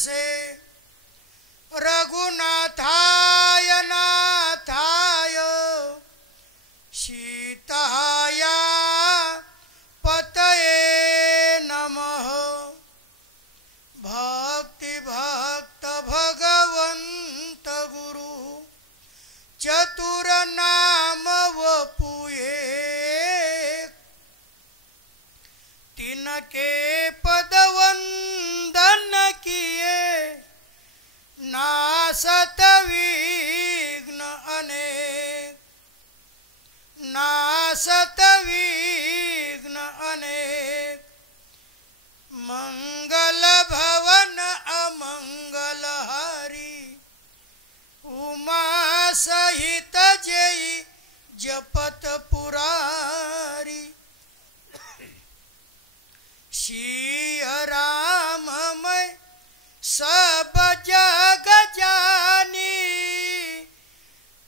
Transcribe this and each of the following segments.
से रघुनाथाय नाथाय सीताय पतये नमः। भक्ति भक्त भगवंत गुरु चतुर नाम वपुये तिनके पदवंदन किए नासत विघ्न अनेक नासत विघ्न अनेक। मंगल भवन अमंगल हारी उमा सहित जय जपत पुरारी। सिय राममय सब जग जानी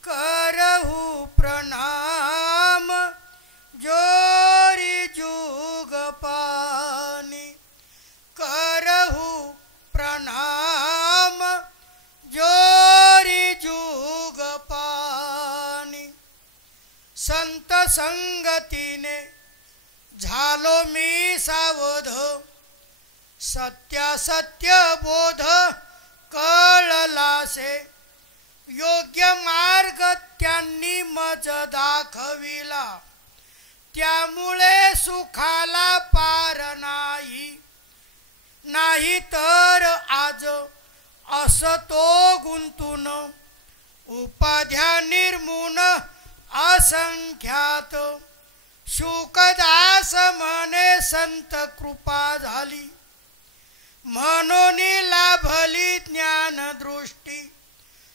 करहु प्रणाम जोरी जुग पानी करहु प्रणाम जोरी जुग पानी। संत संगतीने झालो मी सावध सत्यासत्य बोध कळलासे योग्य मार्ग त्यांनी मज दाखविला त्यामुळे सुखाला पार नाही। नाही तर आज असतो गुंतून उपाध्या निर्मून असंख्यात। शुकदास म्हणे संत कृपा झाली म्हणून लाभली ज्ञान दृष्टी।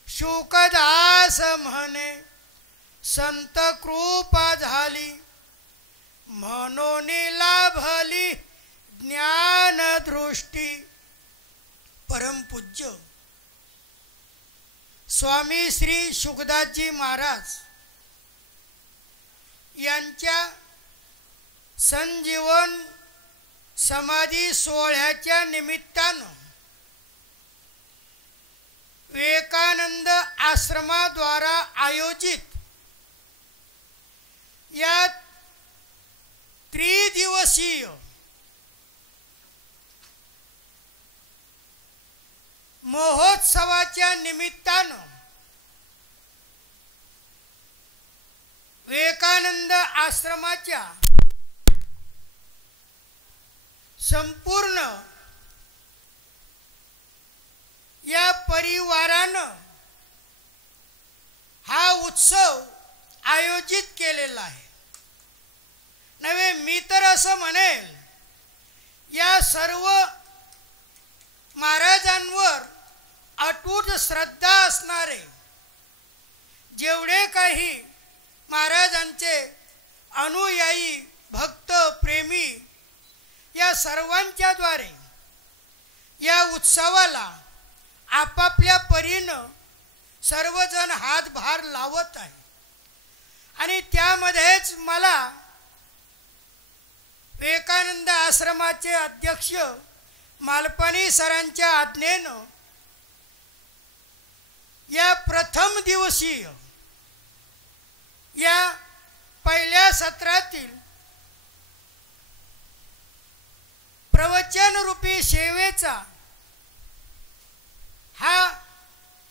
शुकदास म्हणे संत कृपा झाली म्हणून लाभली ज्ञान दृष्टी। परमपूज्य स्वामी श्री शुकदासजी महाराज यांच्या संजीवन समाधी सोहळ्याच्या निमित्तानं विवेकानंद आश्रमाद्वारा आयोजित या त्रिदिवसीय महोत्सवाच्या निमित्तानं विवेकानंद आश्रमाच्या संपूर्ण या परिवारानं हा उत्सव आयोजित केलेला आहे। नव्हे मी तर असं म्हणेल या सर्व महाराजांवर अटूट श्रद्धा असणारे जेवढे काही महाराजांचे अनुयायी भक्त प्रेमी या सर्वांच्या द्वारे या उत्सवाला आपापल्या परीनं सर्वजण हातभार लावत आहे। आणि त्यामध्येच मला विवेकानंद आश्रमाचे अध्यक्ष मालपाणी सरांच्या आज्ञेनं या प्रथम दिवसीय या पहिल्या सत्रातील प्रवचन रूपी सेवेचा हा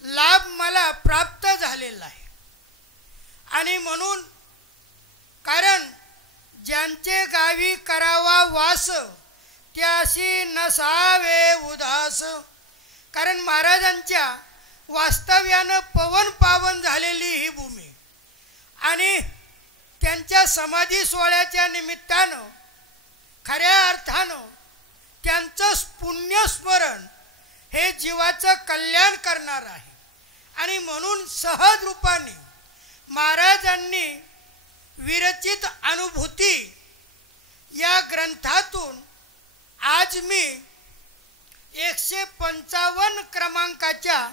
लाभ मला प्राप्त झालेला आहे। आणि म्हणून कारण ज्यांचे गावी करावा वास त्याशी नसावे उदास। कारण महाराजांच्या वास्तव्यानं पवन पावन झालेली ही भूमी आणि त्यांच्या समाधी सोहळ्याच्या निमित्तानं खऱ्या अर्थानं त्यांचं पुण्यस्मरण हे जीवाचं कल्याण करणार आहे। आणि म्हणून सहज रूपाने महाराजांनी विरचित अनुभूती या ग्रंथातून आज मी 155 क्रमांकाच्या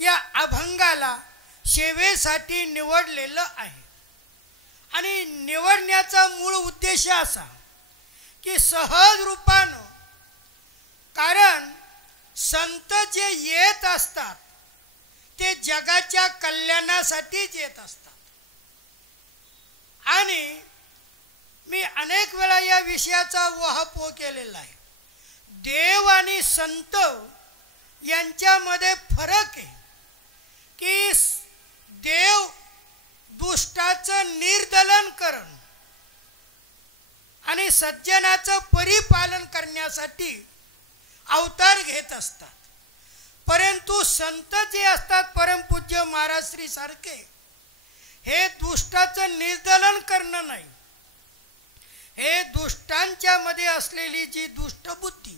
या अभंगाला सेवेसाठी निवडलेलं आहे। आणि निवडण्याचा मूळ उद्देश असा की सहज रूपानं कारण संत जे येत असतात ते जगाच्या कल्याणासाठीच येत असतात. आणि मी अनेक वेळा या विषयाचा वहापोह केलेला आहे. देव आणि संत यांच्यामध्ये फरक आहे की देव दुष्टाचं निर्दलन करण आणि सज्जनाचं परिपालन करण्यासाठी अवतार घेत असतात. परंतु संत जे असतात परमपूज्य महाराज श्री सारखे, हे दुष्टाचं निर्दलन करणं नाही, हे दुष्टांच्या मध्ये असलेली जी दुष्टबुद्धी.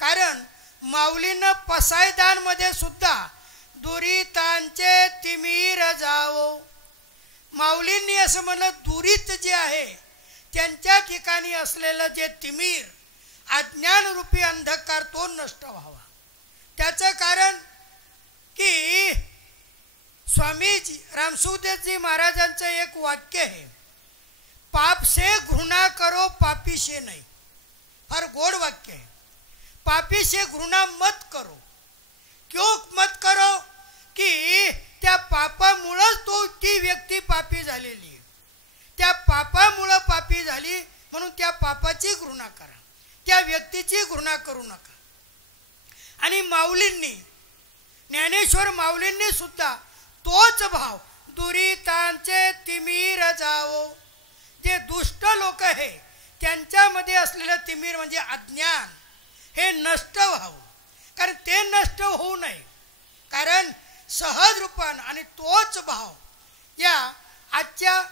कारण माऊलीनं पसायदान मध्ये सुद्धा दुरितांचे तिमिर जावो, माऊलींनी असं म्हणलं दुरित जे आहे त्यांच्या ठिकाणी असलेलं जे तिमिर अज्ञान रूपी अंधकार तो नष्ट व्हावा. त्याचं कारण की स्वामी रामसुखदेवजी महाराजांचं एक वाक्य आहे, पाप से घृणा करो पापी से नहीं. फार गोड वाक्य आहे. पापी से घृणा मत करो. क्यों मत करो? की त्या पापामुळेच ती व्यक्ती पापी झालेली आहे. त्या पापामुळे पापी झाली म्हणून त्या पापाची घृणा करा, त्या व्यक्तीची घृणा करू नका. आणि माऊलींनी, ज्ञानेश्वर माऊलींनी सुद्धा तोच भाव, दुरितांचे तिमिर जावो, जे दुष्ट लोक आहे त्यांच्यामध्ये असलेलं तिमिर म्हणजे अज्ञान, हे नष्ट व्हावं. कारण ते नष्ट होऊ नये. कारण सहज रूपान आणि तोच भाव या आजच्या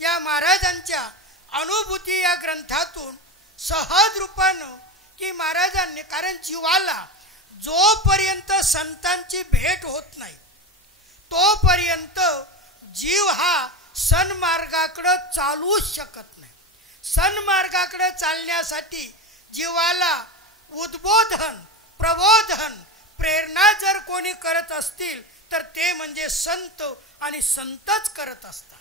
या महाराजांच्या अनुभूती या ग्रंथातून सहज रूपानं की महाराजांनी, कारण जीवाला जोपर्यंत संतांची भेट होत नाही तोपर्यंत जीव हा सन्मार्गाकडे चालूच शकत नाही. सन्मार्गाकडे चालण्यासाठी जीवाला उद्बोधन, प्रबोधन, प्रेरणा जर कोणी करत असतील तर ते म्हणजे संत आणि संतच करत असतात.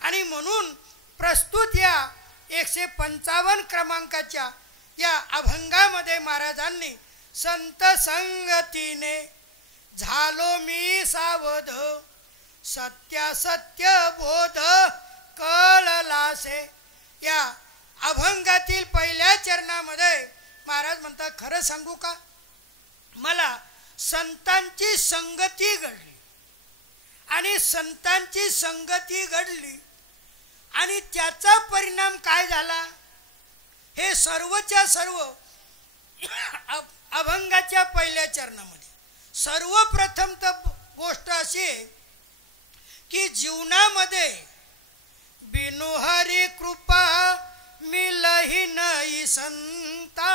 आणि म्हणून प्रस्तुत या 155 क्रमांकाच्या या अभंगामध्ये महाराजांनी संत संगतीने झालो मी सावध, सत्यासत्य बोध कळलासे, या अभंगातील पहिल्या चरणामध्ये महाराज म्हणतात, खरं सांगू का, मला संतांची संगती घडली आणि संतांची संगती घडली आणि त्याचा परिणाम काय झाला, हे सर्वच्या सर्व अभंगाच्या पहिल्या चरणामध्ये सर्वप्रथम तर गोष्ट अशी आहे की जीवनामध्ये बिनु हरी कृपा मिलही नाही संता.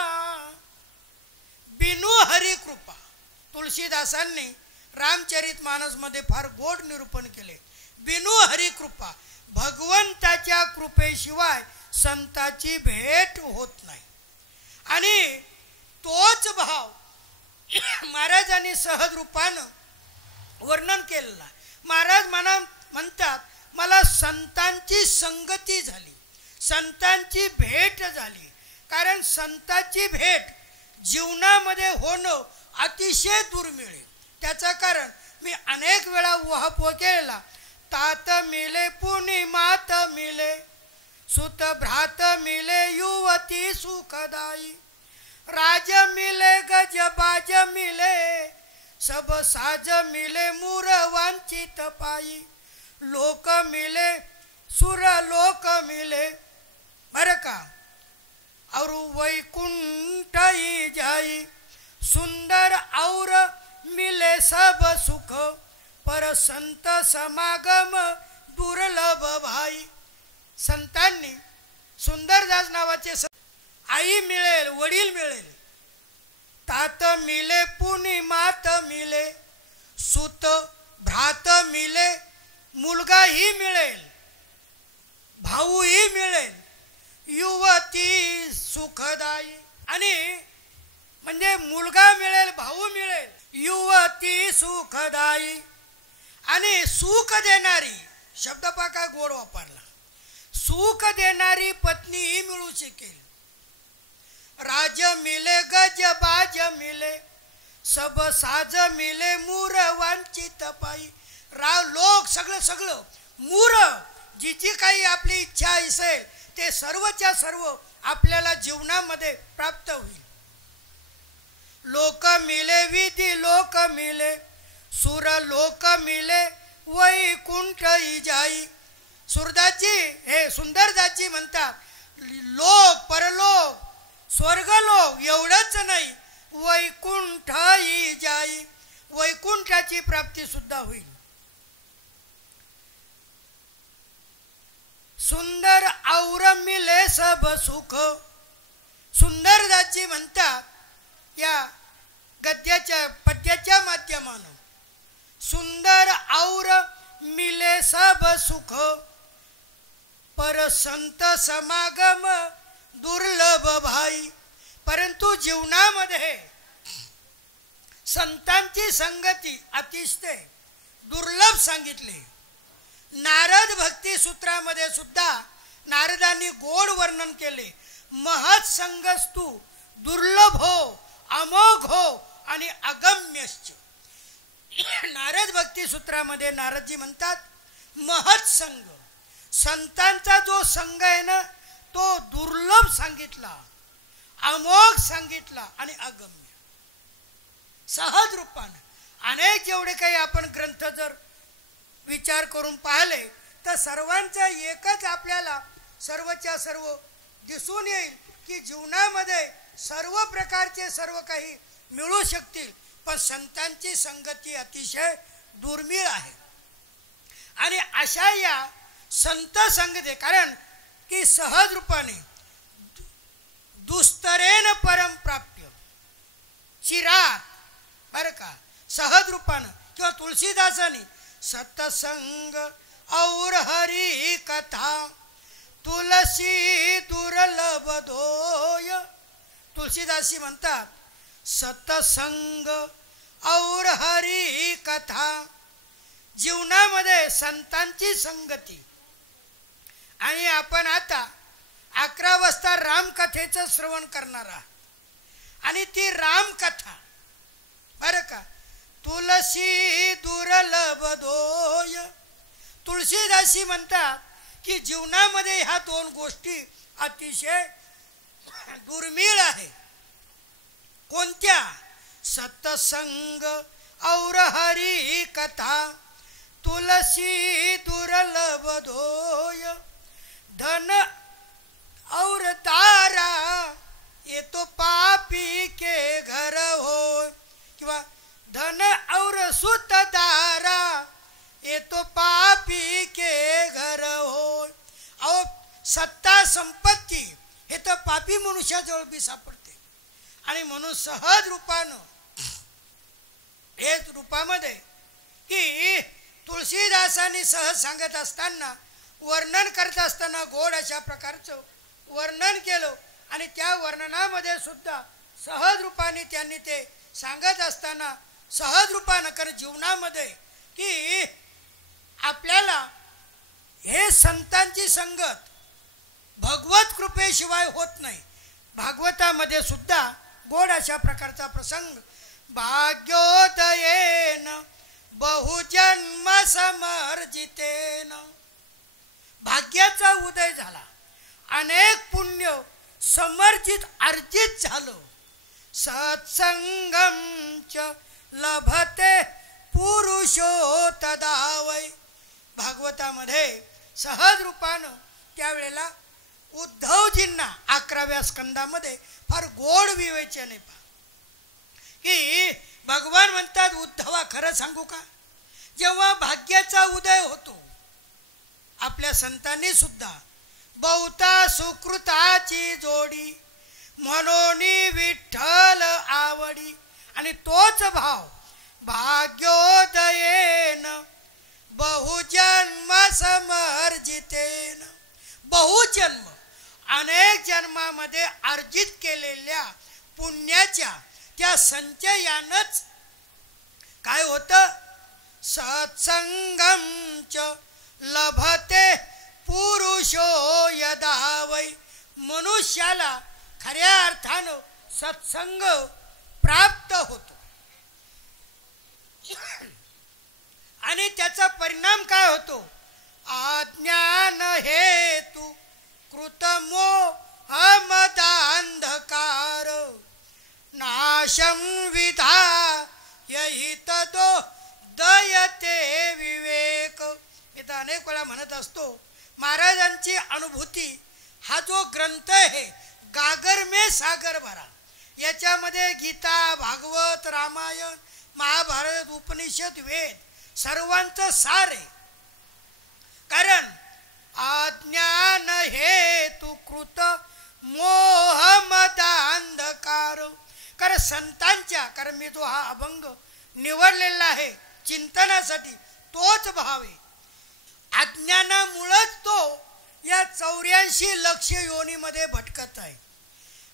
बिनु हरी कृपा तुलसीदासांनी रामचरितमानस मध्ये फार गोड निरूपण केले. बिनु हरी कृपा, भगवंताच्या कृपेशिवाय संताची भेट होत नाही. आणि तोच भाव महाराजांनी सहज रूपानं वर्णन केलेला. महाराज म्हणतात, मला संतांची संगती झाली, संतांची भेट झाली. कारण संतांची भेट जीवनामध्ये होणं अतिशय दुर्मिळ आहे. त्याचं कारण मी अनेक वेळा वहापोह केलेला. तात मिले पुनी मात मिले, सुत भ्रात मिले युवती सुखदाई, राज मिले गजबाज मिले, सब साज मिले मूर वांचित पायी, लोक मिले सुर लोक मिले, बर का, और वैकुंठ जाई, सुंदर और मिले सब सुख, पर संत समागम दुर्लभ भाई. संतांनी सुंदरदास नावाचे आई मिळेल, वडील मिळेल, तात मिले पुनी मात मिले, सुत भ्रात मिले, मुलगाही मिळेल, भाऊही मिळेल, युवती सुखदाई. आणि म्हणजे मुलगा मिळेल, भाऊ मिळेल, युवती सुखदाई. आणि सुख देणारी, शब्द पहा काय गोड वापरला, सुख देणारी पत्नीही मिळू शकेल. राज मिले गज बाज मिले सब साज मिले मूर वांचित पायी लोक सगळं सगळं मूर जी जी काही आपली इच्छा असेल ते सर्वच्या सर्व आपल्याला जीवनामध्ये प्राप्त होईल. लोक मिले विधी लोक मिले सुर लोक मिले वैकुंठ जाई. सुरदासजी हे सुंदरदासजी म्हणतात लोक परलोक स्वर्गलोक एवढंच नाही वैकुंठ जाई वैकुंठाची प्राप्ती सुद्धा होईल. सुंदर और मिले सब सुख. सुंदरदासजी म्हणतात या गद्याच्या पद्याच्या माध्यमानं सुंदर और मिले सब सुख पर संत समागम दुर्लभ भाई. परंतु जीवनामध्ये संतांची संगती अतिशय दुर्लभ सांगितले. नारद भक्ती सूत्रामध्ये सुद्धा नारदांनी गोड वर्णन केले. महत् संगस्तु दुर्लभ हो अमोघ हो आणि अगम्यश्च. नारद भक्ती सूत्रामध्ये नारदजी म्हणतात महत् संग संतांचा जो संग आहे ना तो दुर्लभ सांगितला अमोघ सांगितला आणि अगम्य. सहज रूपाने अनेक जेवढे काही आपण ग्रंथ जर विचार करून पाहिले तर सर्वांचा एकच आपल्याला सर्वच्या सर्व दिसून येईल की जीवनामध्ये सर्व प्रकारचे सर्व काही मिळू शकतील पण संतांची संगती अतिशय दुर्मिळ आहे. आणि अशा या संत संगती कारण की सहज रूपाने दुस्तरेन परम प्राप्य चिरात बरं का सहज रूपानं किंवा तुळशीदासांनी सतसंग और हरी कथा तुलसी दुर्लभ धोय. तुलसीदासी म्हणतात सतसंग और हरी कथा जीवनामध्ये संतांची संगती. आणि आपण आता 11 वाजता रामकथेचं श्रवण करणार आहात आणि ती रामकथा बरं का तुलसी दुर्लभ धोय. तुळशीदासी म्हणतात की जीवनामध्ये ह्या दोन गोष्टी अतिशय दुर्मिळ आहे. कोणत्या? सत्संग और हरी कथा तुलसी दुर्लभ धोय. धन और तारा ये तो पापी के घर हो किंवा धन और सुत दारा ये तो पापी के घर हो. अहो सत्ता संपत्ती हे तर पापी मनुष्याजवळ बी सापडते. आणि म्हणून सहज रूपानं हेच रूपामध्ये की तुळशीदासांनी सहज सांगत असताना वर्णन करत असताना गोड अशा प्रकारचं वर्णन केलं आणि त्या वर्णनामध्ये सुद्धा सहज रूपाने त्यांनी ते सांगत असताना सहज रूपानं कारण जीवनामध्ये की आपल्याला हे संतांची संगत भगवत कृपेशिवाय होत नाही. भागवतामध्ये सुद्धा गोड अशा प्रकारचा प्रसंग भाग्योदयेन बहुजन्म समर्जितेन. भाग्याचा उदय झाला अनेक पुण्य समर्जित अर्जित झालं. सत्संगम च लभते पुरुषो तदावै. भागवतामध्ये सहज रूपानं त्यावेळेला उद्धवजींना 11व्या स्कंदामध्ये फार गोड विवेचन आहे की भगवान म्हणतात उद्धवा खरं सांगू का जेव्हा भाग्याचा उदय होतो आपल्या संतांनी सुद्धा बहुता सुकृताची जोडी म्हणून विठ्ठल आवडी. आणि तोच भाव भाग्योदयेन बहुजन्म समर्जितेन. बहुजन्म अनेक जन्मामध्ये अर्जित केलेल्या पुण्याच्या त्या संचयानच काय होतं सत्संगम च लभते पुरुषो यदा वै. मनुष्याला खऱ्या अर्थानं सत्संग प्राप्त होतो. आणि त्याचा परिणाम काय होतो? अज्ञान हेतू कृतमोह मदांधकार नाशम विधाय तदो दयते विवेक. इथं अनेक वेळा म्हणत असतो, महाराजांची अनुभूती हा जो ग्रंथ आहे, गागर में सागर भरा. याच्यामध्ये गीता, भागवत, रामायण, महाभारत, उपनिषद, वेद सर्वांचं सार आहे. कारण अज्ञान हेतू कृत मोह मदा अंधकार. कारण संतांच्या, कारण मी जो हा अभंग निवडलेला आहे चिंतनासाठी, तोच भाव आहे. अज्ञानामुळेच तो या 84 लक्ष योनीमध्ये भटकत आहे.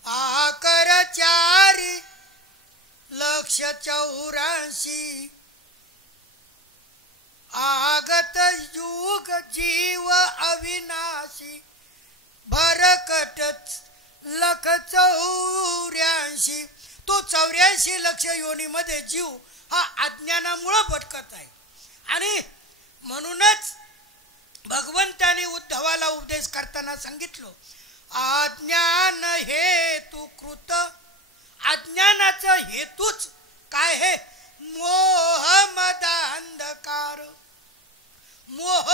आकर 4 लक्ष 84 आगत युग जीव अविनाशी भरकट लख 84. तो 84 लक्ष योनीमध्ये जीव हा अज्ञानामुळे भटकत आहे. आणि म्हणूनच भगवंताने उद्धवाला उपदेश करताना सांगितलं, अज्ञान हेतू कृत. अज्ञानाचा हेतूच काय आहे? मोह मदा अंधकार. मोह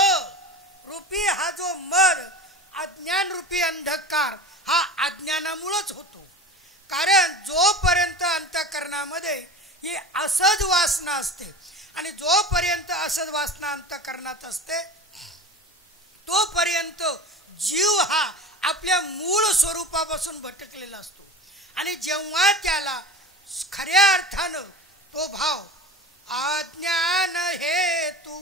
रूपी हा जो मद, अज्ञान रूपी अंधकार हा अज्ञानामुळेच होतो. कारण जोपर्यंत अंतःकरणामध्ये ही असद वासना असते आणि जोपर्यंत असद वासना अंतःकरणात असते तोपर्यंत जीव हा आपल्या मूळ स्वरूपापासून भटकलेला असतो. आणि जेव्हा त्याला खऱ्या अर्थानं तो भाव अज्ञान हेतू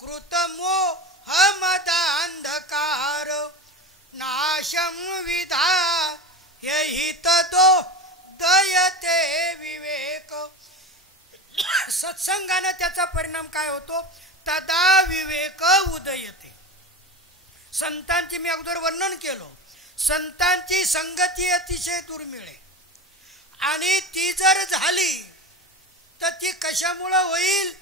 कृतमोह मदा अंधकार नाशम विधाय तदो दयते विवेक. सत्संगानं त्याचा परिणाम काय होतो? तदा विवेक उदयते. संतांची मी अगोदर वर्णन केलं, संतांची संगती अतिशय दुर्मिळ आहे. आणि ती जर झाली तर ती कशामुळं होईल?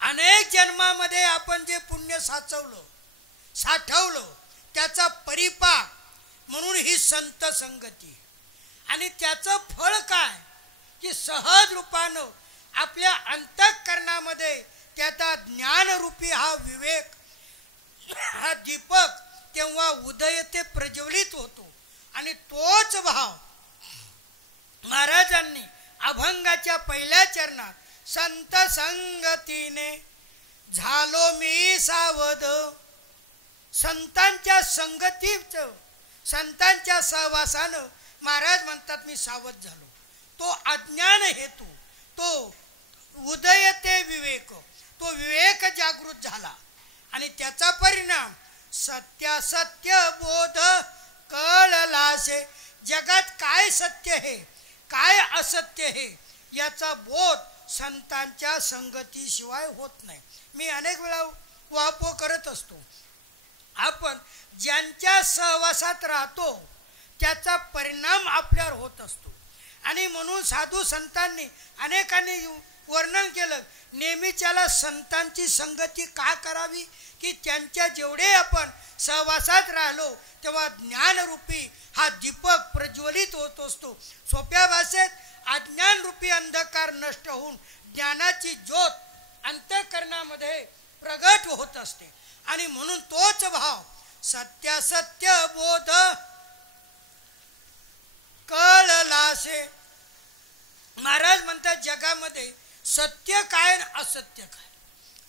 अनेक जन्मामध्ये आपण जे पुण्य साठवलं त्याचा परिपाक म्हणून ही संत संगती. आणि त्याचं फळ काय? की सहज रूपानं आपल्या अंतःकरणामध्ये त्याचा ज्ञानरूपी हा विवेक, हा दीपक तेव्हा उदयते, प्रज्वलित होतो. आणि तोच भाव महाराजांनी अभंगाच्या पहिल्या चरणात, संत संगतीने झालो मी सावध. संतांच्या संगतीचं, संतांच्या सहवासानं महाराज म्हणतात मी सावध झालो. तो अज्ञान हेतू, तो उदयते विवेक, तो विवेक जागृत झाला. आणि त्याचा परिणाम सत्यासत्य बोध कळलासे. जगात काय सत्य आहे, काय असत्य आहे याचा बोध संतांच्या संगतीशिवाय होत नाही. मी अनेक वेळा वापो करत असतो, आपण ज्यांच्या सहवासात राहतो त्याचा परिणाम आपल्यावर होत असतो. आणि म्हणून साधू संतांनी अनेकांनी वर्णन केलं, नेहमीच्याला संतांची संगती का करावी? की त्यांच्या जेवढे आपण सहवासात राहिलो तेव्हा ज्ञानरूपी हा दीपक प्रज्वलित होत असतो. सोप्या भाषेत अज्ञानरूपी अंधकार नष्ट होऊन ज्ञानाची ज्योत अंतःकरणामध्ये प्रगट होत असते. आणि म्हणून तोच भाव सत्यासत्य बोध कळलासे. महाराज म्हणतात जगामध्ये सत्य काय आणि असत्य काय.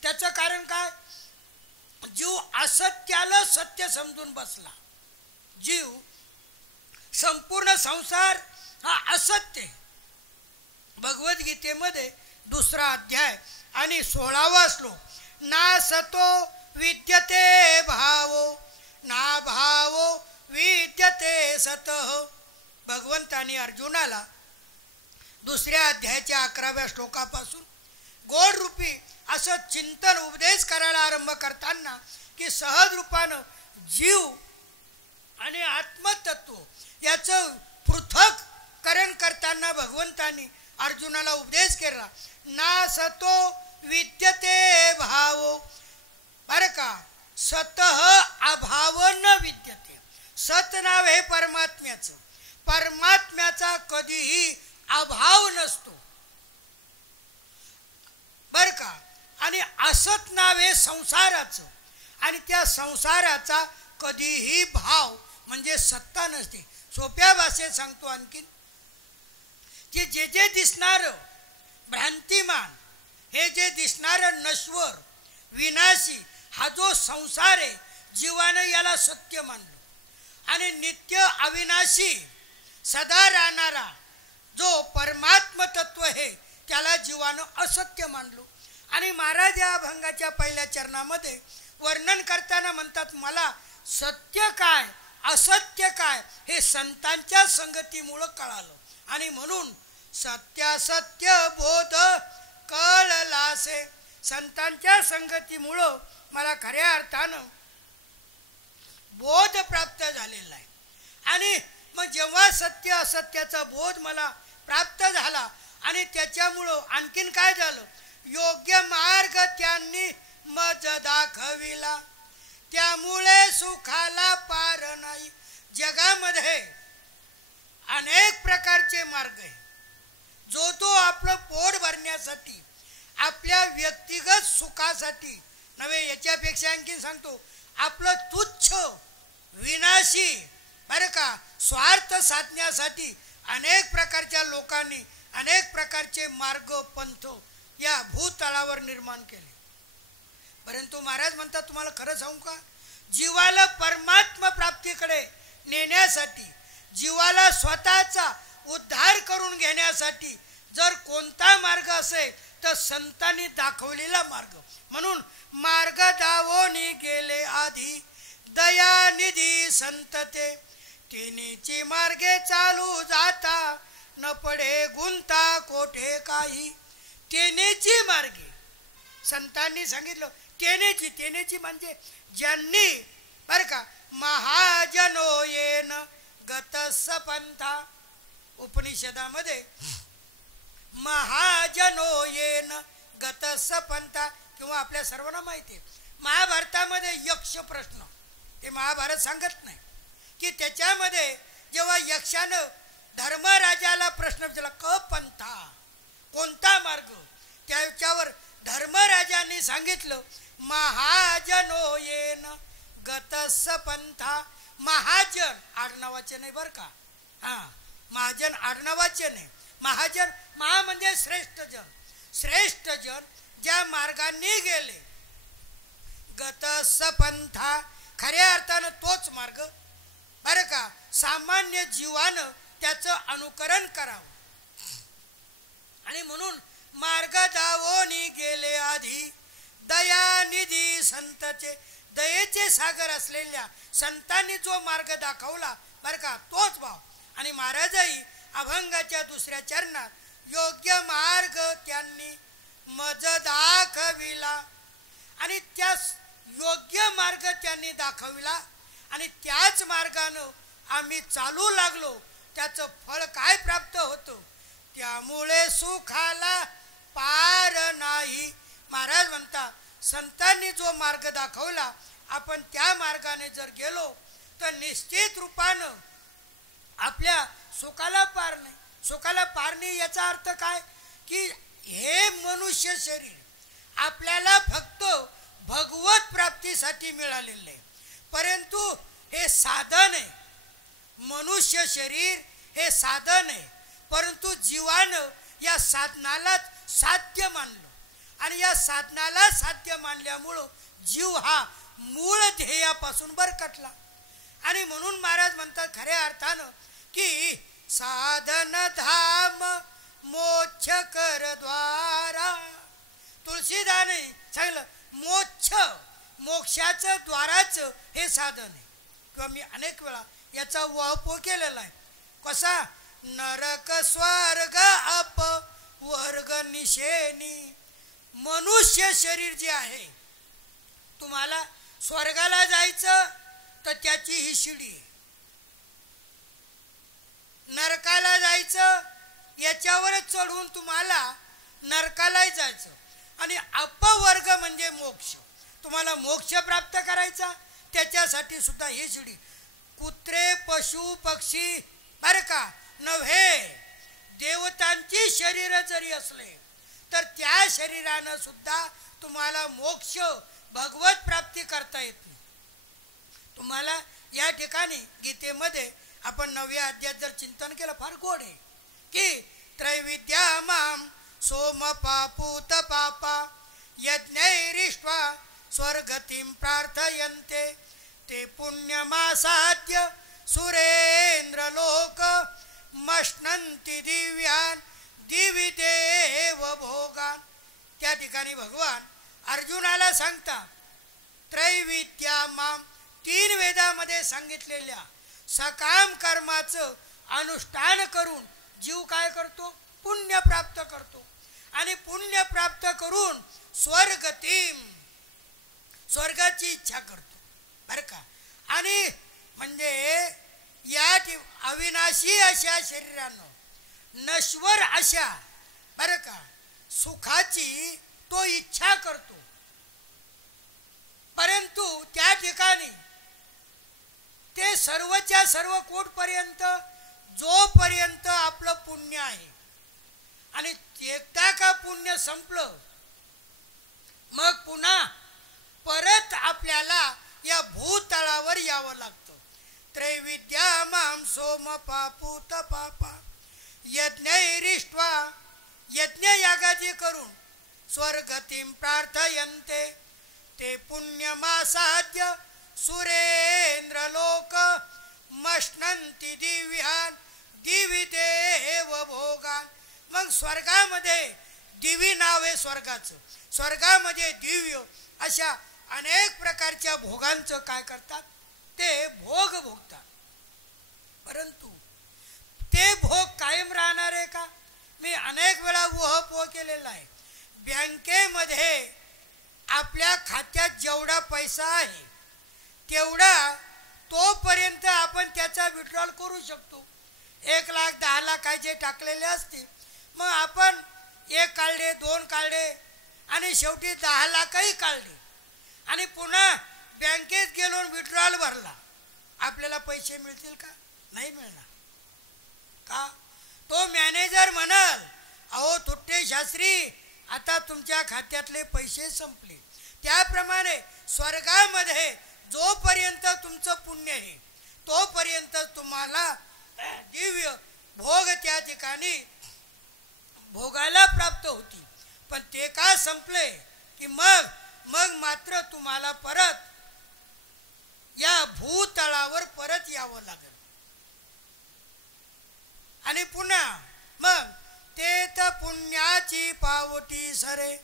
त्याचं कारण काय? जीव असत्याला सत्य समजून बसला. जीव संपूर्ण संसार हा असत्य. भगवद्गीतेमध्ये 2रा अध्याय आणि 16वा श्लोक, ना सतो विद्यते भावो ना भावो विद्यते सतः. भगवंतानी अर्जुनाला 2ऱ्या अध्यायाच्या 11व्या श्लोकापासून गोड रूपी असं चिंतन उपदेश करायला आरंभ करताना की सहज रूपानं जीव आणि आत्मतत्व याचं पृथक्करण करताना भगवंतांनी अर्जुनाला उपदेश केला. ना सतो विद्यते भाव, बरं का, सतः अभाव न विद्यते. सत नाव हे परमात्म्याचं, परमात्म्याचा कधीही अभाव नसतो, बर का. आणि असत नाव हे संसाराचं, आणि त्या संसाराचा कधीही भाव म्हणजे सत्ता नसते. सोप्या भाषेत सांगतो आणखीन, की जे जे दिसणारं भ्रांतिमान, हे जे दिसणारं नश्वर विनाशी हा जो संसार आहे, जीवानं याला सत्य मानलं. आणि नित्य अविनाशी सदा राहणारा जो परमात्म तत्व आहे त्याला जीवानं असत्य मानलो. आणि महाराज या अभंगाच्या पहिल्या चरणामध्ये वर्णन करताना म्हणतात, मला सत्य काय असत्य काय हे संतांच्या संगतीमुळं कळालं. आणि म्हणून सत्यासत्य बोध कळलासे, संतांच्या संगतीमुळं मला खऱ्या अर्थानं बोध प्राप्त झालेला आहे. आणि मग जेव्हा सत्य असत्याचा बोध मला प्राप्त झाला आणि त्याच्यामुळं आणखीन काय झालं, योग्य मार्ग त्यांनी मज दाखविला, त्यामुळे सुखाला पार नाही. जगामध्ये अनेक प्रकारचे मार्ग आहे. जो तो आपलं पोट भरण्यासाठी, आपल्या व्यक्तिगत सुखासाठी नव्हे, याच्यापेक्षा आणखीन सांगतो, आपलं तुच्छ विनाशी बरं का स्वार्थ साधण्यासाठी अनेक प्रकारच्या लोकांनी अनेक प्रकारचे मार्ग पंथ या भूतळावर निर्माण केले. परंतु महाराज म्हणतात, तुम्हाला खरं सांगू का, जीवाला परमात्मा प्राप्तीकडे नेण्यासाठी, जीवाला स्वतःचा उद्धार करून घेण्यासाठी जर कोणता मार्ग असेल तर संतांनी दाखवलेला मार्ग. म्हणून मार्ग दावोनी गेले आधी दयानिधी संतते, तिनीची मार्गे चालू जाता न पडे गुंता कोठे काही. तेनेची मार्गे संतांनी सांगितलं, तेनेची म्हणजे ज्यांनी बर का महाजनो येन गतस पंथा, उपनिषदामध्ये महाजनो येन गतस पंथा, किंवा आपल्या सर्वांना माहिती आहे महाभारतामध्ये यक्ष प्रश्न, ते महाभारत सांगत नाही की त्याच्यामध्ये जेव्हा यक्षानं धर्मराजाला प्रश्न विचारला, क पंथा कोणता मार्ग, त्याच्यावर धर्मराजांनी सांगितलं महाजनो येन गतस पंथा. महाजन आडनावाचे नाही बरं का, हां, महाजन आडनावाचे नाही. महाजन, महा म्हणजे श्रेष्ठ जन, श्रेष्ठ जन ज्या मार्गाने गेले, गतस पंथा खऱ्या अर्थानं तोच मार्ग बरं का, सामान्य जीवानं त्याचं अनुकरण करावं. आणि म्हणून मार्ग दावोनी गेले आधी दयानिधी संतचे, दयेचे सागर असलेल्या संतांनी जो मार्ग दाखवला बरं का, तोच भाव. आणि महाराजही अभंगाच्या दुसऱ्या चरणात योग्य मार्ग त्यांनी मज दाखविला, आणि त्या योग्य मार्ग त्यांनी दाखविला आणि त्याच मार्गानं आम्ही चालू लागलो. त्याचं फळ काय प्राप्त होतं, त्यामुळे सुखाला पार नाही. महाराज म्हणतात, संतांनी जो मार्ग दाखवला आपण त्या मार्गाने जर गेलो तर निश्चित रूपानं आपल्या सुखाला पार नाही. सुखाला पार नाही याचा अर्थ काय, की हे मनुष्य शरीर आपल्याला फक्त भगवत प्राप्तीसाठी मिळालेलं आहे, परंतु हे साधन आहे. मनुष्य शरीर हे साधन आहे, परंतु जीवानं या साधनालाच साध्य मानलं, आणि या साधनाला साध्य मानल्यामुळं जीव हा मूळ ध्येयापासून बरकटला. आणि म्हणून महाराज म्हणतात खऱ्या अर्थानं की साधन धाम मोक्ष कर द्वारा. तुळशीदाने सांगितलं मोक्ष, मोक्षाचं द्वाराचं हे साधन आहे. किंवा मी अनेक वेळा याचा वापो केलेला आहे. कसा, नरक स्वर्ग अप वर्ग निशेनी. मनुष्य शरीर जे आहे, तुम्हाला स्वर्गाला जायचं तर त्याची ही शिडी आहे, नरकाला जायचं याच्यावरच चढून तुम्हाला नरकालाही जायचं. आणि अपवर्ग म्हणजे मोक्ष. तुम्हाला मोक्ष प्राप्त करायचा त्याच्यासाठी सुद्धा ही शिडी. कुत्रे पशु पक्षी बरं का नव्हे, देवतांची शरीर जरी असले तर त्या शरीरानं सुद्धा तुम्हाला मोक्ष भगवत प्राप्ती करता येत नाही. तुम्हाला या ठिकाणी गीतेमध्ये आपण 9व्या अध्यायात जर चिंतन केलं फार गोड आहे की त्रैविद्या माम सोमपापूत पापा यज्ञैरिष्ट्वा स्वर्गतिं प्रार्थयन्ते ते पुण्यमासाद्य सुरेंद्र लोक मश्नन्ति दिव्यान दिवी देव भोगान. त्या ठिकाणी भगवान अर्जुनाला सांगता त्रैविद्या माम 3 वेदामध्ये सांगितलेल्या सकाम कर्माचं अनुष्ठान करून जीव काय करतो? पुण्य प्राप्त करतो. आणि पुण्य प्राप्त करून स्वर्गाची इच्छा करतो बरं का. आणि म्हणजे या अविनाशी अशा शरीरानं नश्वर अशा बरं का सुखाची तो इच्छा करतो. परंतु त्या ठिकाणी ते सर्वच्या सर्व कोटपर्यंत जोपर्यंत आपलं पुण्य आहे आणि एकदा का पुण्य संपलं मग पुन्हा परत आपल्याला या भूतळावर यावं लागतं. त्रैविद्या माम सोम पापूत पापा यज्ञैरिष्ट्वा यज्ञ यागादी करून स्वर्गतिं प्रार्थयन्ते ते पुण्यमासाद्य सुरेंद्र लोक मश्नन्ति दिव्यान दिवी देव भोगान. मग स्वर्गामध्ये दिवी नाव आहे स्वर्गाचं. स्वर्गामध्ये दिव्य अशा अनेक प्रकारच्या भोगांचं काय करतात? ते भोग भोगतात. परंतु ते भोग कायम राहणार आहे का? मी अनेक वेळा उहापोह केलेला आहे. बँकेमध्ये आपल्या खात्यात जेवढा पैसा आहे तेवढा तोपर्यंत आपण त्याचा विड्रॉल करू शकतो. 1 लाख 10 लाख काय जे टाकलेले असतील मग आपण 1 काढले 2 काढले आणि शेवटी 10 लाखही काढले आणि पुन्हा बँकेत गेलो विड्रॉल भरला. आपल्याला पैसे मिळतील का? नाही मिळणार. का? तो मॅनेजर म्हणाल अहो थुट्टे शास्त्री आता तुमच्या खात्यातले पैसे संपले. त्याप्रमाणे स्वर्गामध्ये जोपर्यंत तुमचं पुण्य आहे तोपर्यंत तुम्हाला दिव्य भोग त्या ठिकाणी भोगायला प्राप्त होती. पण ते का संपले की मग मात्र तुम्हाला परत या भूतळावर परत यावं लागेल. आणि पुन्हा मग ते तर पुण्याची पावटी सरे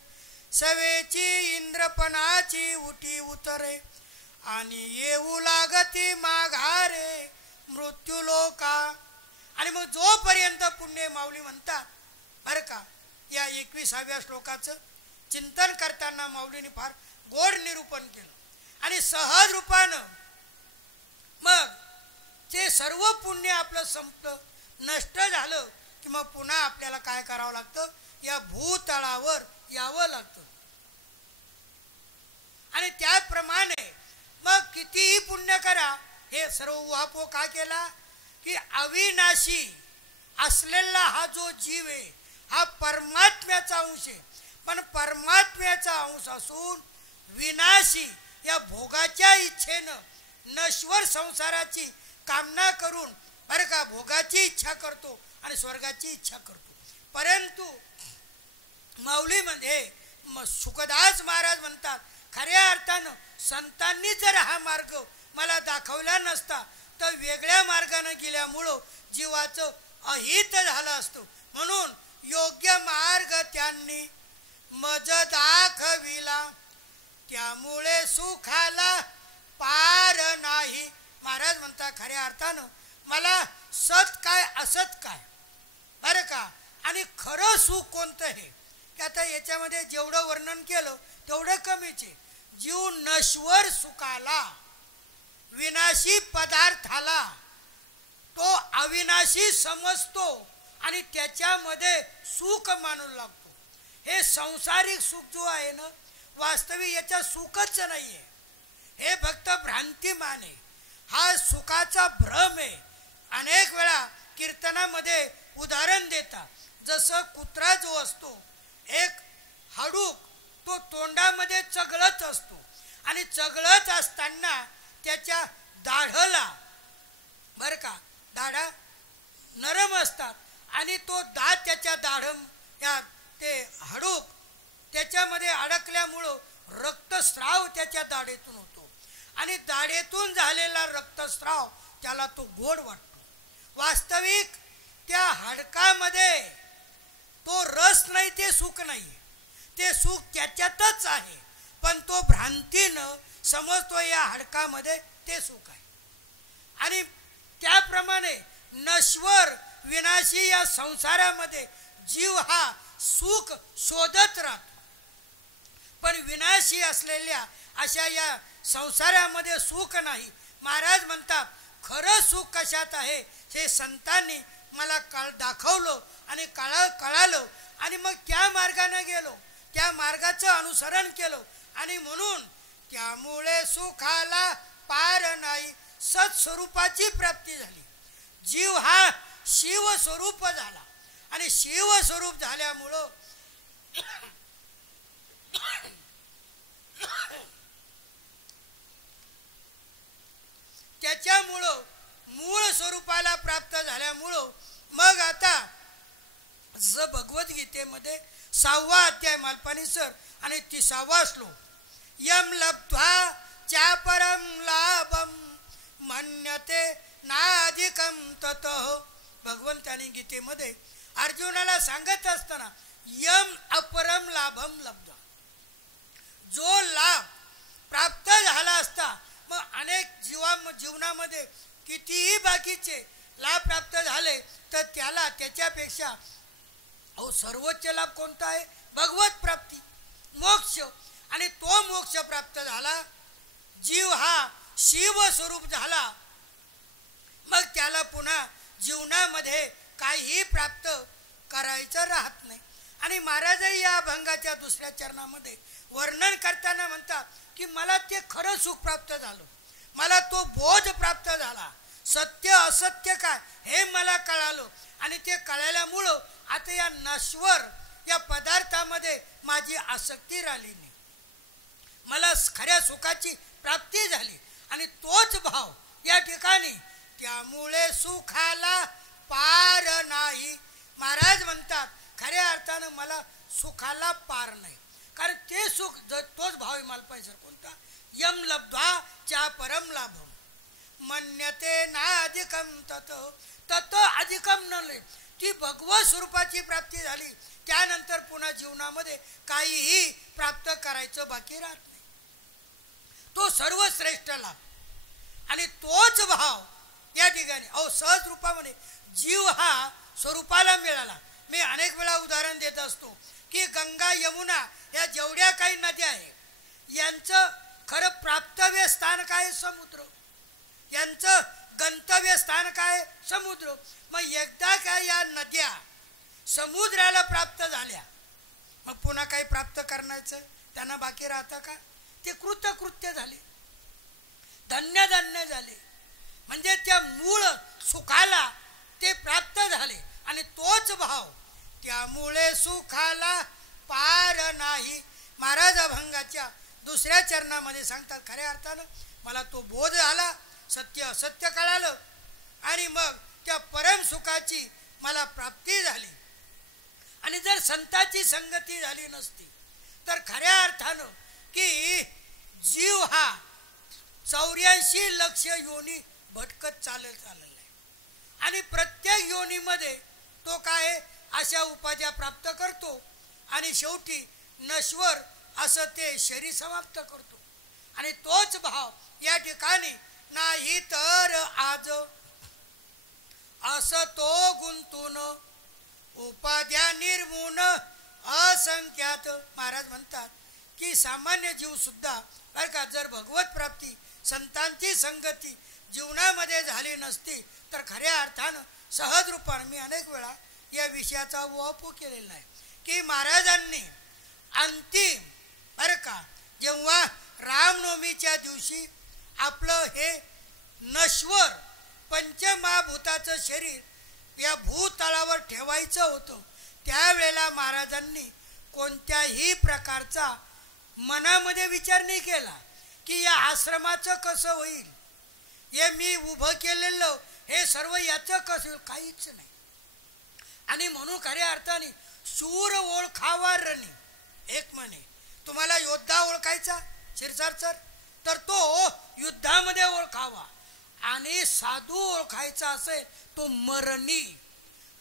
सवेची इंद्रपणाची उटी उतरे आणि येऊ लागती माघारे मृत्यू लोका. आणि मग जोपर्यंत पुण्य माऊली म्हणतात बरं का. या 21व्या श्लोकाचं चिंतन करताना माऊलीने फार गोड निरूपण केलं आणि सहज रूपानं मग ते सर्व पुण्य आपलं संपलं नष्ट झालं की मग पुन्हा आपल्याला काय करावं लागतं? या भूतळावर यावं लागतं. आणि त्याप्रमाणे मग कितीही पुण्य करा हे सर्व उहापोह का केला की अविनाशी असलेला हा जो जीव आहे हा परमात्म्याचा अंश आहे. पण परमात्म्याचा अंश असून विनाशी या भोगाच्या इच्छेनं नश्वर संसाराची कामना करून बरं का भोगाची इच्छा करतो आणि स्वर्गाची इच्छा करतो. परंतु माऊलीमध्ये सुखदास महाराज म्हणतात खऱ्या अर्थानं संतांनी जर हा मार्ग मला दाखवला नसता तर वेगळ्या मार्गाने गेल्यामुळं जीवाचं अहित झालं असतं. म्हणून योग्य मार्ग त्यांनी मज दाखविला त्यामुळे सुखाला पार नाही. महाराज म्हणतात खऱ्या अर्थानं मला सत काय असत काय बरं का आणि खरं सुख कोणतं हे की आता याच्यामध्ये जेवढं वर्णन केलं तेवढं कमीच आहे. जीव नश्वर सुखाला विनाशी पदार्थाला तो अविनाशी समजतो आणि त्याच्यामध्ये सुख मानू लागतो. हे संसारिक सुख जो आहे ना, वास्तविक याच्या सुखच नाहीये, हे फक्त भ्रांतिमान आहे. हा सुखाचा भ्रम आहे. अनेक वेळा कीर्तनामध्ये उदाहरण देतात. जसं कुत्रा जो असतो, एक हाडूक तो तोंडामध्ये चगळत असतो आणि चगळत असताना त्याच्या दाढला, बरं का, दाढा नरम असतात आणि तो दात त्याच्या ते हाडूक त्याच्यामध्ये अडकल्यामुळं रक्तस्राव त्याच्या दाढेतून होतो आणि दाढेतून झालेला रक्तस्राव त्याला तो गोड वाटतो. वास्तविक त्या हाडकामध्ये तो रस नाही, ते सुख नाही, ते सुख त्याच्यातच आहे, पण तो भ्रांतीनं समजतो या हाडकामध्ये ते सुख आहे. आणि त्याप्रमाणे नश्वर विनाशी या संसारामध्ये जीव हा सुख शोधत राहतो, पण विनाशी असलेल्या अशा या संसारामध्ये सुख नाही. महाराज म्हणतात खरं सुख कशात आहे हे संतांनी मला दाखवलं आणि कळालं आणि मग त्या मार्गाने गेलो, त्या मार्गाचं अनुसरण केलं आणि म्हणून त्यामुळे सुखाला पार नाही, सत्स्वरूपाची प्राप्ती झाली. जीव हा शिवस्वरूप झाला आणि शिवस्वरूप झाल्यामुळं त्याच्यामुळं मूळ स्वरूपाला प्राप्त झाल्यामुळं मग आता जसं भगवद्गीतेमध्ये 6वा अध्याय मालपाणी सर आणि 30वा श्लोक, यम लब्ध्वा चा परम लाभम मन्यते नाधिकम ततः. भगवंतानी गीतेमध्ये अर्जुनाला सांगत असताना यम अपरम लाभम लब्ध, जो लाभ प्राप्त झाला असता मग अनेक जीवनामध्ये कितीही बाकीचे लाभ प्राप्त झाले तर त्याला त्याच्यापेक्षा सर्वोच्च लाभ कोणता आहे? भगवत प्राप्ती, मोक्ष. आणि तो मोक्ष प्राप्त झाला, जीव हा शिवस्वरूप झाला, मग त्याला पुन्हा जीवनामध्ये काहीही प्राप्त करायचं राहत नाही. आणि महाराजही या अभंगाच्या 2ऱ्या चरणामध्ये वर्णन करताना म्हणतात की मला ते खरं सुख प्राप्त झालं, मला तो बोध प्राप्त झाला, सत्य असत्य काय हे मला कळालं आणि ते कळाल्यामुळं आता या नश्वर या पदार्थामध्ये माझी आसक्ती राहिली नाही, मला खऱ्या सुखाची प्राप्ती झाली. आणि तोच भाव या ठिकाणी त्यामुळे सुखाला पार नाही. महाराज म्हणतात खऱ्या अर्थानं मला सुखाला पार नाही, कारण ते सुख तोच भाव आहे मला पाहिजे कोणता? यम लब्ध्वा चा परम लाभम मन्यते ना अधिकम तत अधिकम न. ती भगवत स्वरूपाची प्राप्ती झाली त्यानंतर पुन्हा जीवनामध्ये काहीही प्राप्त करायचं बाकी राहत नाही. तो सर्वश्रेष्ठ लाभ आणि तोच भाव या ठिकाणी सहज रूपामध्ये जीव हा स्वरूपाला मिळाला. मी अनेक वेळा उदाहरण देत असतो की गंगा यमुना या जेवढ्या काही नद्या आहेत यांचं खरं प्राप्तव्य स्थान काय? समुद्र. यांचं गंतव्य स्थान काय? समुद्र. मग एकदा काय या नद्या समुद्राला प्राप्त झाल्या मग पुन्हा काही प्राप्त करण्याचं त्यांना बाकी राहतं का? ते कृतकृत्य झाले, धन्य धन्य झाले, म्हणजे त्या मूळ सुखाला ते प्राप्त झाले. आणि तोच भाव त्यामुळे सुखाला पार नाही. महाराज अभंगाच्या 2ऱ्या चरणामध्ये सांगतात खऱ्या अर्थानं मला तो बोध झाला, सत्य असत्य कळालं आणि मग त्या परम सुखाची मला प्राप्ती झाली. आणि जर संताची संगती झाली नसती तर खऱ्या अर्थानं की जीव हा 84 लक्ष योनी भटकत चाललेला आहे आणि प्रत्येक योनीमध्ये तो काय अशा उपाध्या प्राप्त करतो आणि शेवटी नश्वर असं ते शरीर समाप्त करतो. आणि तोच भाव या ठिकाणी नाही तर आज असं तो गुंतून उपाध्या निर्मून असंख्यात. महाराज म्हणतात की सामान्य जीव सुद्धा बरं का जर भगवत प्राप्ती संतांची संगती जीवनामध्ये झाली नसती तर खऱ्या अर्थानं सहज रूपानं मी अनेक वेळा या विषयाचा उहापोह केलेला आहे की महाराजांनी अंतिम बरं का जेव्हा रामनवमीच्या दिवशी आपलं हे नश्वर पंचमहाभूताचं शरीर या भूतळावर ठेवायचं होतं त्यावेळेला महाराजांनी कोणत्याही प्रकारचा मनामध्ये विचार नाही केला की या आश्रमाचं कसं होईल, हे मी उभं केलेलं हे सर्व याचं कसं होईल, काहीच नाही. आणि म्हणून खऱ्या अर्थाने शूर ओळखावा रणी एक म्हणे. तुम्हाला योद्धा ओळखायचा शिरसाट तर तो युद्धामध्ये ओळखावा आणि साधू ओळखायचा असेल तो मरणी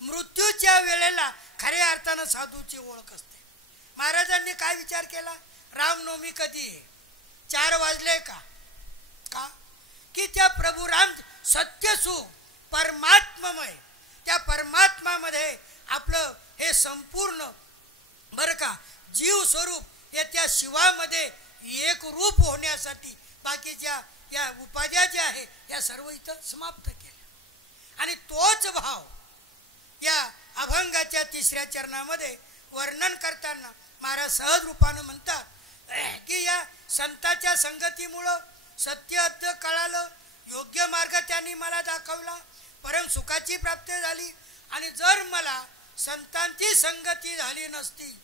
मृत्यूच्या वेळेला खऱ्या अर्थानं साधूची ओळख असते. महाराजांनी काय विचार केला, रामनवमी कधी आहे, 4 वाजले का का की त्या प्रभू राम सत्यसुख परमात्ममय त्या परमात्मामध्ये आपलं हे संपूर्ण बरं का जीव स्वरूप हे त्या शिवामध्ये एक रूप होण्यासाठी बाकीच्या या उपाध्या ज्या आहे या सर्व इथं समाप्त केल्या. आणि तोच भाव या अभंगाच्या 3ऱ्या चरणामध्ये वर्णन करताना महाराज सहज रूपानं म्हणतात की या संतांच्या संगतीमुळं सत्य अर्थ कळालं, योग्य मार्ग त्यांनी मला दाखवला, परम सुखाची प्राप्ती झाली. आणि जर मला संतांची संगती झाली नसती,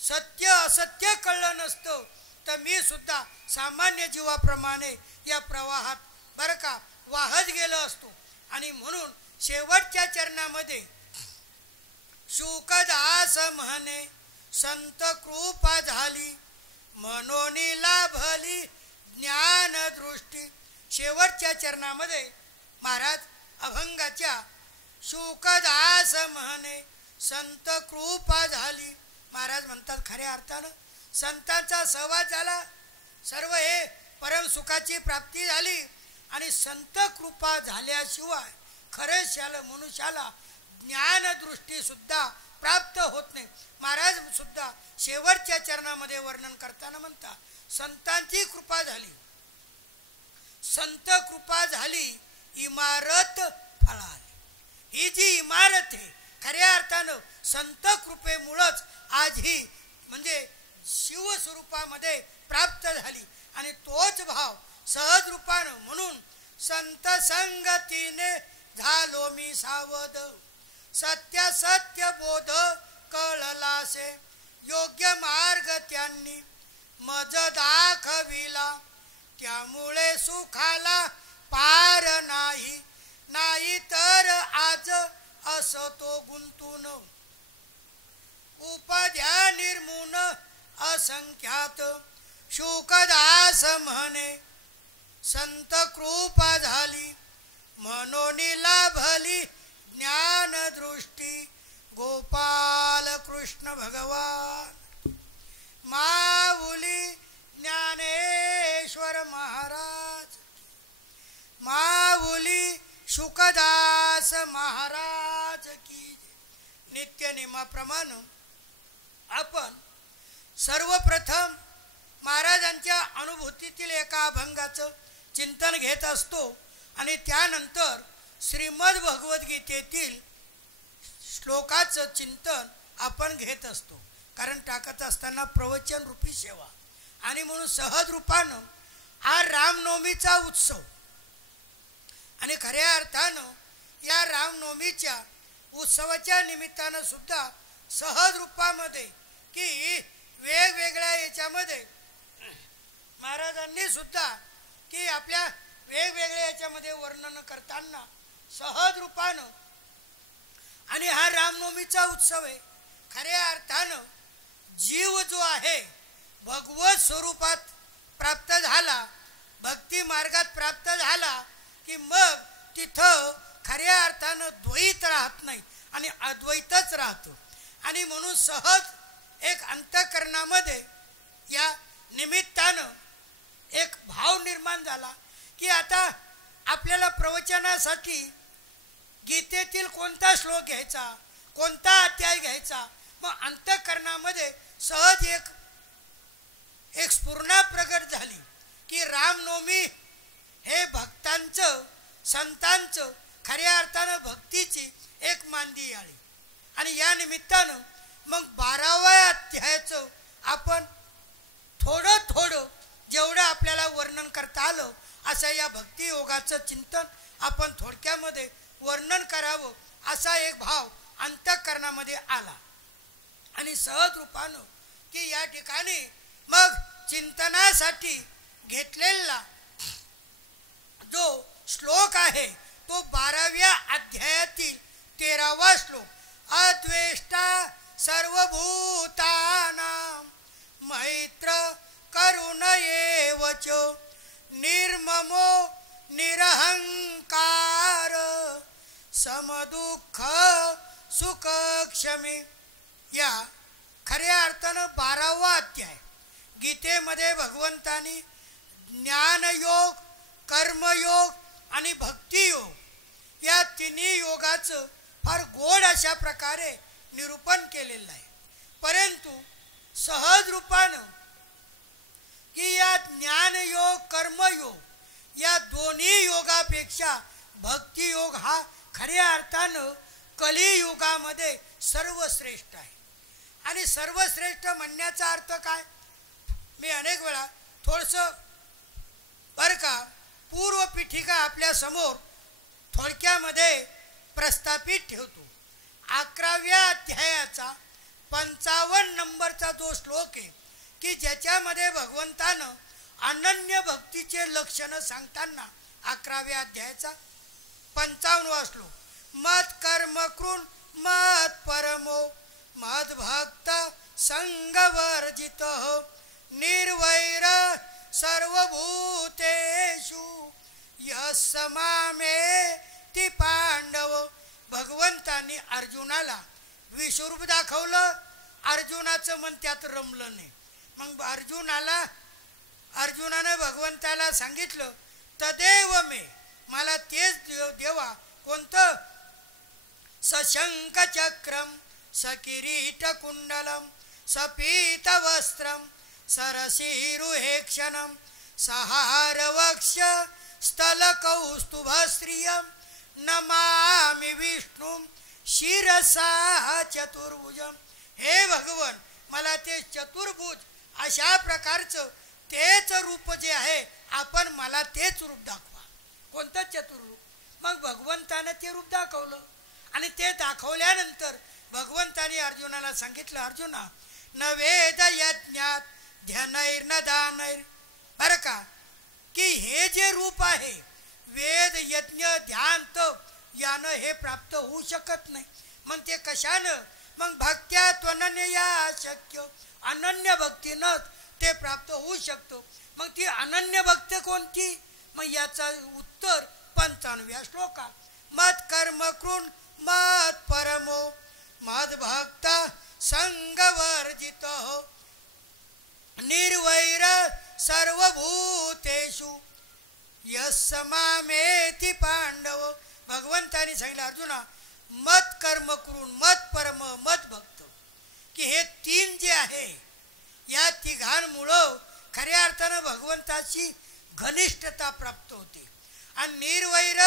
सत्य असत्य कळलं नसतं तर मी सुद्धा सामान्य जीवाप्रमाणे या प्रवाहात बरं का वाहत गेलो असतो. आणि म्हणून शेवटच्या चरणामध्ये शुकदास म्हणे संत कृपा झाली मनोनी लाभली ज्ञान दृष्टी. शेवटच्या चरणामध्ये महाराज अभंगाच्या शुकदास म्हणे संत कृपा झाली. महाराज म्हणतात खऱ्या अर्थानं संतांचा सहवास झाला, सर्व हे परम सुखाची प्राप्ती झाली. आणि संत कृपा झाल्याशिवाय खरेशाला मनुष्याला ज्ञानदृष्टी सुद्धा प्राप्त होत नाही. महाराज सुद्धा शेवटच्या चरणामध्ये वर्णन करताना म्हणतात संतांची कृपा झाली, संत कृपा झाली इमारत फळाली. ही जी इमारत आहे खऱ्या अर्थानं संत कृपेमुळंच आज ही म्हणजे शिवस्वरूपामध्ये प्राप्त झाली. आणि तोच भाव सहज रूपानं म्हणून संत संगतीने झालो मी सावध सत्य बोध कळलासे योग्य मार्ग त्यांनी मज दाखविला त्यामुळे सुखाला पार नाही नाही तर आज असतो गुंतून उपाध्या निर्मून असंख्यात. शुकदास म्हणे संत कृपा झाली मनोनी लाभली ज्ञान दृष्टी. गोपाल कृष्ण भगवान माऊली ज्ञानेश्वर महाराज माऊली शुकदास महाराज की. नित्य नियमाप्रमाणे आपण सर्वप्रथम महाराजांच्या अनुभूतीतील एका अभंगाचं चिंतन घेत असतो आणि त्यानंतर श्रीमद भगवद्गीतेतील श्लोकाचं चिंतन आपण घेत असतो. कारण टाकत असताना प्रवचन रूपी सेवा आणि म्हणून सहज रूपानं हा रामनवमीचा उत्सव आणि खऱ्या अर्थानं या रामनवमीच्या उत्सवाच्या निमित्तानं सुद्धा सहज रूपामध्ये की वेगवेगळ्या याच्यामध्ये महाराजांनी सुद्धा की आपल्या वेगवेगळ्या याच्यामध्ये वर्णन करताना सहज रूपानं आणि हा रामनवमीचा उत्सव आहे. खऱ्या अर्थानं जीव जो आहे भगवत स्वरूपात प्राप्त झाला, भक्ती मार्गात प्राप्त झाला की मग तिथं खऱ्या अर्थानं द्वैत राहत नाही आणि अद्वैतच राहतो. आणि म्हणून सहज एक अंतःकरणामध्ये या निमित्तानं एक भाव निर्माण झाला की आता आपल्याला प्रवचनासाठी गीतेतील कोणता श्लोक घ्यायचा, कोणता अध्याय घ्यायचा. मग अंतःकरणामध्ये सहज एक स्फुरणा प्रगट झाली की रामनवमी हे भक्ता भक्तांचं संतांचं खऱ्या अर्थानं भक्तीची एक मांदी आली. आणि या निमित्तानं मग 12व्या अध्यायाचं आपण थोडं थोडं जेवढं आपल्याला वर्णन करता आलं असं या भक्तियोगाचं चिंतन आपण थोडक्यामध्ये वर्णन करावं असा एक भाव अंतःकरणामध्ये आला. आणि सहज रूपानं की या ठिकाणी मग चिंतनासाठी घेतलेला जो श्लोक आहे तो 12व्या अध्यायातील 13वा श्लोक. अद्वेष्टा सर्वभूतानां मैत्र करुण एव च निर्ममो निरहंकार समदुःख सुखक्षमी. या खऱ्या अर्थानं 12वा अध्याय गीतेमध्ये भगवंतांनी ज्ञानयोग, कर्मयोग आणि भक्तियोग या तिन्ही योगाचं फार गोड अशा प्रकारे निरूपण केलेलं आहे. परंतु सहज रूपानं की या ज्ञानयोग, कर्मयोग या दोन्ही योगापेक्षा भक्तियोग हा खऱ्या अर्थानं कलियुगामध्ये सर्वश्रेष्ठ आहे. आणि सर्वश्रेष्ठ म्हणण्याचा अर्थ काय? मी अनेक वेळा थोडंसं बरं का पूर्व पीठिका आपल्या समोर थोडक्यामध्ये प्रस्थापित ठेवतो. 11व्या अध्यायाचा 55 नंबरचा जो श्लोक आहे की ज्याच्यामध्ये भगवंतानं अनन्य भक्तीचे लक्षणं सांगताना 11व्या अध्यायाचा 55वा श्लोक. मत कर्म कृन मत परमो मद भक्त संगवर्जित निर्वैर सर्वभूतेषु यस् मामेति पांडव. भगवंतांनी अर्जुनाला विश्वरूप दाखवलं. अर्जुनाचं मन त्यात रमलं नाही. मग अर्जुनानं भगवंताला सांगितलं तदेव मे, मला तेच देवा. कोणतं? सशंक चक्रम सकिरीट कुंडलम सपीत वस्त्रम सरसीरुहेक्षणम सहारवक्ष स्थल कौस्तुभ श्रियम नमामि विष्णु शिरसा चतुर्भुजम. हे भगवन, मला ते चतुर्भुज अशा प्रकारचं तेच रूप जे आहे आपण मला तेच रूप दाखवा. कोणतं चतुर्रूप? मग भगवंतानं ते रूप दाखवलं. आणि ते दाखवल्यानंतर भगवंताने अर्जुनाला सांगितलं, अर्जुना न वेद यज्ञात ध्यानैर न दानैर. बरं का की हे जे रूप आहे वेद यज्ञ ध्यान तप यानं हे प्राप्त होऊ शकत नाही. मग ते कशानं? मग भक्त्या त्वनन्यया शक्य, अनन्य भक्तीनं ते प्राप्त होऊ शकतो. मग ती अनन्य भक्ती कोणती? मग याचा उत्तर 55व्या श्लोकात. मत कर्म कृन मत परमो मद भक्त संगवर्जित निर्वैर सर्वभूतेषु यस् मामेति पांडव. भगवंतानी सांगितलं अर्जुना मत कर्म करून मत परम मत भक्त की हे तीन जे आहे या तिघांमुळं खऱ्या अर्थानं भगवंताची घनिष्ठता प्राप्त होते. आणि निर्वैर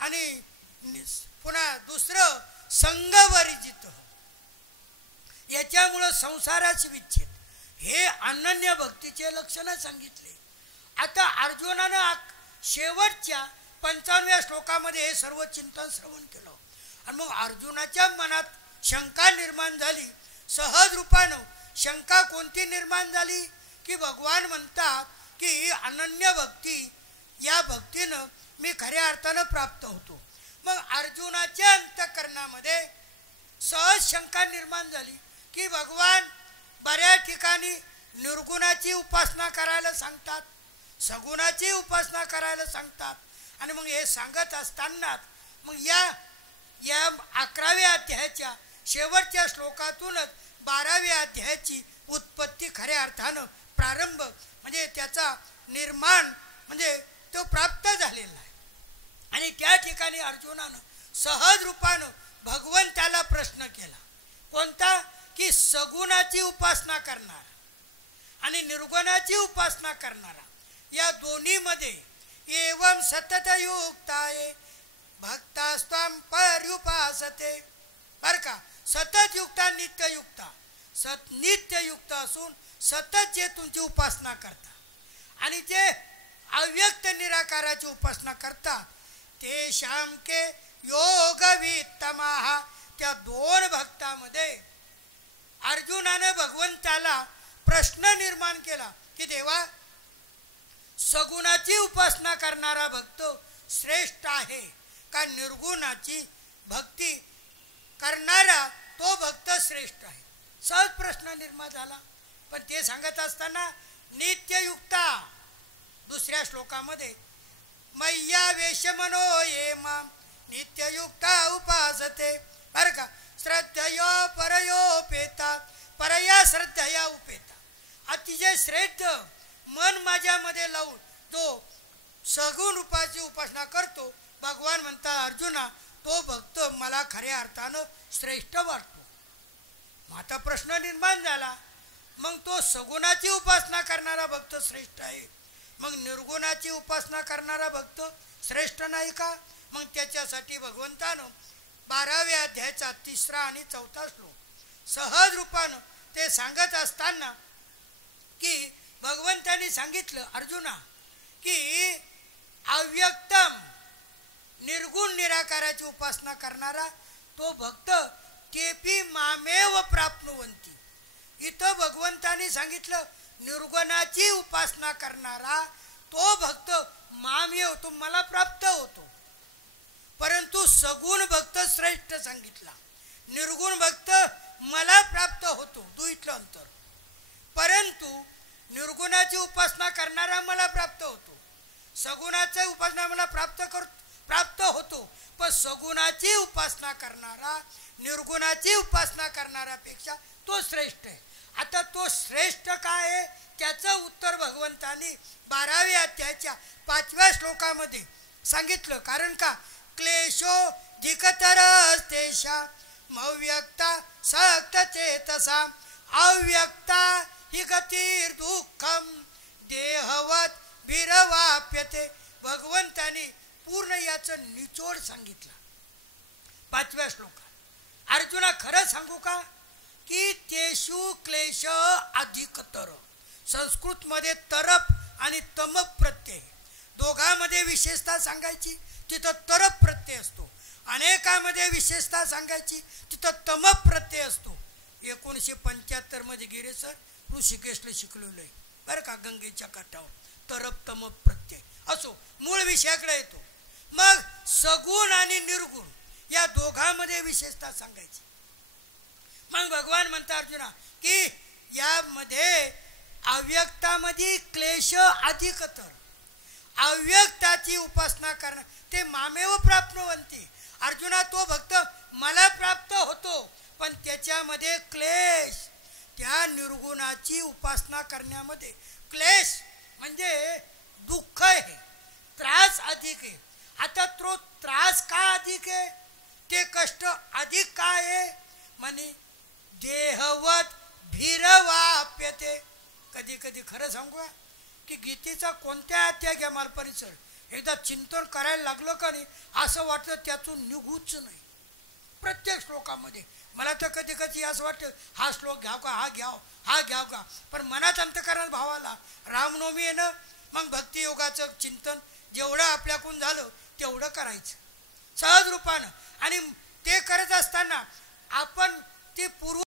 आणि पुन्हा दुसरं संगवर्जित, याच्यामुळं संसाराची विच्छेद. हे अनन्य भक्तीचे लक्षणं सांगितले. आता अर्जुनानं शेवटच्या 55व्या श्लोकामध्ये हे सर्व चिंतन श्रवण केलं. आणि मग अर्जुनाच्या मनात शंका निर्माण झाली. सहज रूपानं शंका कोणती निर्माण झाली की भगवान म्हणतात की अनन्य भक्ती या भक्तीनं मी खऱ्या अर्थानं प्राप्त होतो. मग अर्जुनाच्या अंतःकरणामध्ये सहज शंका निर्माण झाली की भगवान बऱ्याच ठिकाणी निर्गुणाची उपासना करायला सांगतात, सगुणाची उपासना करायला सांगतात. आणि मग हे सांगत असतानाच मग या 11व्या अध्यायाच्या शेवटच्या श्लोकातूनच 12व्या अध्यायाची उत्पत्ती खऱ्या अर्थानं प्रारंभ म्हणजे त्याचा निर्माण म्हणजे तो प्राप्त झालेला आहे. आणि त्या ठिकाणी अर्जुनानं सहज रूपानं भगवंताला प्रश्न केला. कोणता? की सगुणाची उपासना करणारा आणि निर्गुणाची उपासना करणारा या दोन्हीमध्ये एवं सतत युक्ताये भक्तास्त्वां पर्युपासते. बर का, सतत युक्ता नित्ययुक्ता, नित्ययुक्त असून सतत जे तुमची उपासना करता आणि जे अव्यक्त निराकाराची उपासना करता ते श्याम के योगवित्तमाः. त्या दोन भक्तामध्ये अर्जुनाने भगवंताला प्रश्न निर्माण केला की देवा, सगुणाची उपासना करणारा भक्त श्रेष्ठ आहे का निर्गुणाची भक्ती करणारा तो भक्त श्रेष्ठ आहे? सहज प्रश्न निर्माण झाला. पण ते सांगत असताना नित्ययुक्ता दुसऱ्या श्लोकामध्ये मय्या वेशमनो ये माम नित्ययुक्ता उपासते. बरं का, श्रद्धयो परयोपेता परया श्रद्धया उपेता. अतिशय श्रेष्ठ मन माझ्यामध्ये लावून तो सगुण रूपाची उपासना करतो. भगवान म्हणतात अर्जुना, तो भक्त मला खऱ्या अर्थानं श्रेष्ठ वाटतो. मग आता प्रश्न निर्माण झाला, मग तो सगुणाची उपासना करणारा भक्त श्रेष्ठ आहे, मग निर्गुणाची उपासना करणारा भक्त श्रेष्ठ नाही का? मग त्याच्यासाठी भगवंतानं 12व्या अध्यायाचा 3रा आणि 4था श्लोक सहज रूपानं ते सांगत असताना की भगवंतानी सांगितलं अर्जुना की अव्यक्तम निर्गुण निराकाराची उपासना करणारा तो भक्त तेपी मामेव प्राप्नुवंती. इथं भगवंतानी सांगितलं निर्गुणाची उपासना करणारा तो भक्त मामेव, तो मला प्राप्त होतो. परंतु सगुण भक्त श्रेष्ठ सांगितला, निर्गुण भक्त मला प्राप्त होतो, दुईतलं अंतर. परंतु निर्गुणाची उपासना करणारा मला प्राप्त होतो, सगुणाची उपासना मला प्राप्त होतो. पण सगुणाची उपासना करणारा निर्गुणाची उपासना करणाऱ्यापेक्षा तो श्रेष्ठ आहे. आता तो श्रेष्ठ काय आहे त्याचं उत्तर भगवंतानी 12व्या अध्यायाच्या 5व्या श्लोकामध्ये सांगितलं. कारण का, क्लेशो धिकतरस्तेषा मव्यक्ता सक्त चेतसा अव्यक्ता हि गतीर दुःखम देहवत भिरवाप्यते. भगवंतानी पूर्ण याचं निचोड सांगितलं 5व्या श्लोकात. अर्जुना, खरं सांगू का की तेषु क्लेश अधिकतर. संस्कृतमध्ये तरप आणि तमप प्रत्यय दोघांमध्ये विशेषता सांगायची तिथं तरप प्रत्यय असतो, अनेकामध्ये विशेषता सांगायची तिथं तमप प्रत्यय असतो. 1975 मध्ये गिरेसर ऋषिकेशला शिकलेलो आहे बरं का, गंगेच्या काठावर तरप तमप प्रत्यय. असो, मूळ विषयाकडे येतो. मग सगुण आणि निर्गुण या दोघांमध्ये विशेषता सांगायची. मग भगवान म्हणतात अर्जुना की यामध्ये अव्यक्तामध्ये क्लेश अधिकतर. अव्यक्ताची उपासना करणं ते मामेव प्राप्नुवंती. अर्जुना, तो भक्त मला प्राप्त होतो, पण त्याच्यामध्ये क्लेश, त्या निर्गुणाची उपासना करण्यामध्ये क्लेश म्हणजे दुःख आहे, त्रास अधिक आहे. आता तो त्रास का अधिक आहे, ते कष्ट अधिक काय आहे म्हणे देहवत भिरवाप्यते. कधी कधी खरं सांगू की गीतेचा कोणत्या अध्याय घ्या मला परिसर एकदा चिंतन करायला लागलं का नाही असं वाटतं त्यातून निघूच नाही. प्रत्येक श्लोकामध्ये मला तर कधी कधी असं वाटतं हा श्लोक घ्याव का, हा घ्याव का. पण मनात अंतकरणात भावाला रामनवमी आहे ना, मग भक्तियोगाचं चिंतन जेवढं आपल्याकडून झालं तेवढं करायचं सहज रूपानं. आणि ते करत असताना आपण ते पूर्व